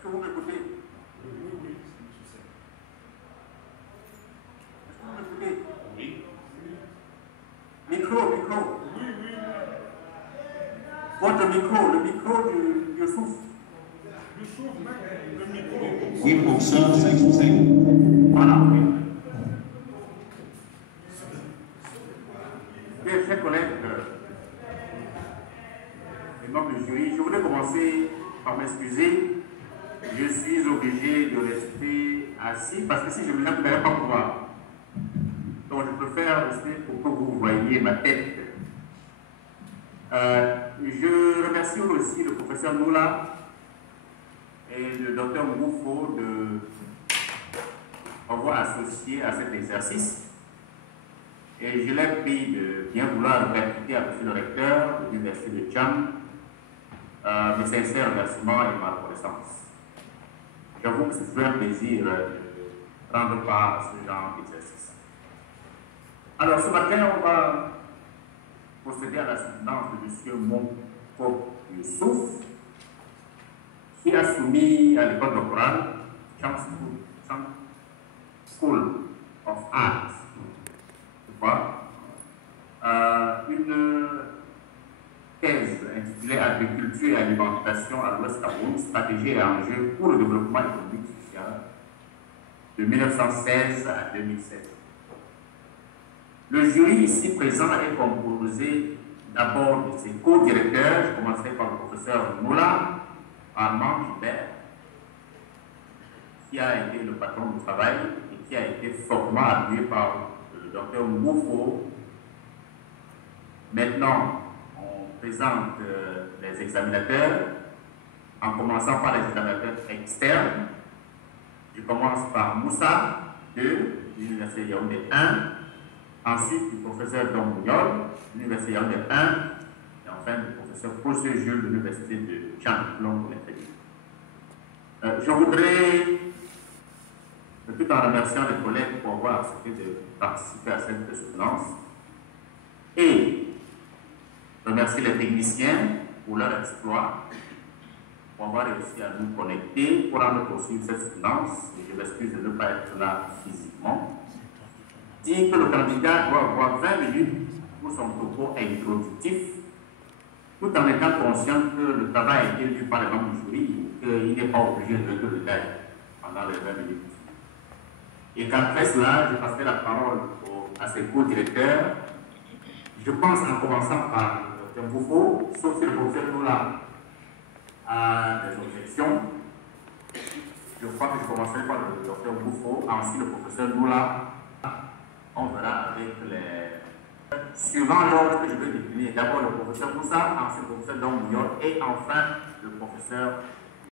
Est-ce que vous m'écoutez? Oui. Est-ce que vous m'écoutez? Oui. Micro. Oui. Votre micro, le micro du souffle. Le micro. Oui, pour ça, 5. Voilà. Bien, chers collègues, les membres du jury, je voudrais commencer par m'excuser. Je suis obligé de rester assis parce que si je me lève, je ne vais pas pouvoir. Donc, je préfère rester pour que vous voyiez ma tête. Je remercie aussi le professeur Noula et le docteur Moufo de m'avoir associé à cet exercice. Et je l'ai pris de bien vouloir répliquer à M. le recteur de l'Université de Tcham mes sincères remerciements et ma reconnaissance. J'avoue que c'est toujours un plaisir de prendre part à ce genre d'exercice. Alors, ce matin, on va procéder à la soutenance de M. Monko Youssouf, qui a soumis à l'école doctorale Cham School of Arts, une thèse intitulée Agriculture et alimentation à l'Ouest Cameroun, stratégie et enjeux pour le développement économique et social de 1916 à 2007. Le jury ici présent est composé d'abord de ses co-directeurs. Je commencerai par le professeur Moula Armand Gilbert, qui a été le patron du travail et qui a été fortement appuyé par le docteur Moufo. Maintenant, on présente les examinateurs, en commençant par les examinateurs externes. Je commence par Moussa, de l'Université Yaoundé 1, ensuite du professeur Dombouniol, de l'Université Yaoundé 1, et enfin du professeur José Jules, de l'Université de Tcham, l'on connaît très bien. Je voudrais, tout en remerciant les collègues pour avoir accepté de participer à cette soutenance, et remercier les techniciens pour leur exploit, pour avoir réussi à nous connecter, pour en poursuivre cette soutenance. Je m'excuse de ne pas être là physiquement. Dire que le candidat doit avoir 20 minutes pour son propos introductif, tout en étant conscient que le travail a été lu par les membres du jury, qu'il n'est pas obligé de le détailler pendant les 20 minutes. Et qu'après cela, je passerai la parole à ses co-directeurs. Je pense en commençant par le docteur Moufo, sauf si le professeur Noula a des objections. Je crois que je commencerai par le docteur Moufo, ensuite le professeur Noula. On verra avec les... Suivant l'ordre que je vais définir, d'abord le professeur Moussa, ensuite le professeur Dombouniol et enfin le professeur